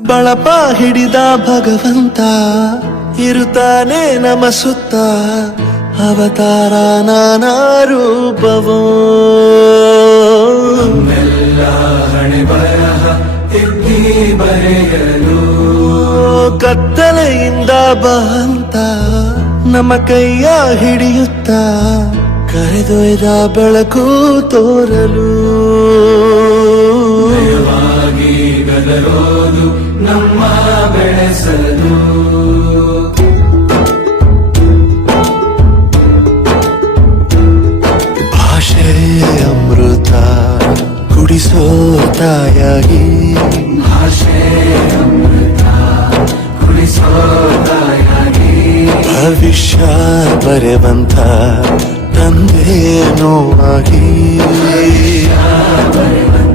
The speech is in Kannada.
ಬಳಪ ಹಿಡಿದ ಭಗವಂತ ಇರುತ್ತಾನೆ ನಮ ಸುತ್ತ ಅವತಾರ ನಾನಾ ರೂಪವೋ ನಮ್ಮೆಲ್ಲ ಹಣೆ ಬರಹ ತಿದ್ದಿ ಬರೆಯಲು ಕತ್ತಲೆಯಿಂದ ಬಂತ ನಮ್ಮ ಕೈಯ ಹಿಡಿಯುತ್ತ ಕರೆದೊಯ್ದ ಬೆಳಕು ತೋರಲು ನಯವಾಗಿ ಗದರೋದು ನಮ್ಮ ಬೆಳೆಸಲು ಭಾಷೆ ಅಮೃತ ಕುಡಿಸೋ ತಾಯಾಗಿ ಭಾಷೆ ಅಮೃತ ಕುಡಿಸೋ ತಾಯಾಗಿ ಭವಿಷ್ಯ ಬರೆವಂತ ತಂದೇನೋ ಆಗಿ ಬರೆವಂತ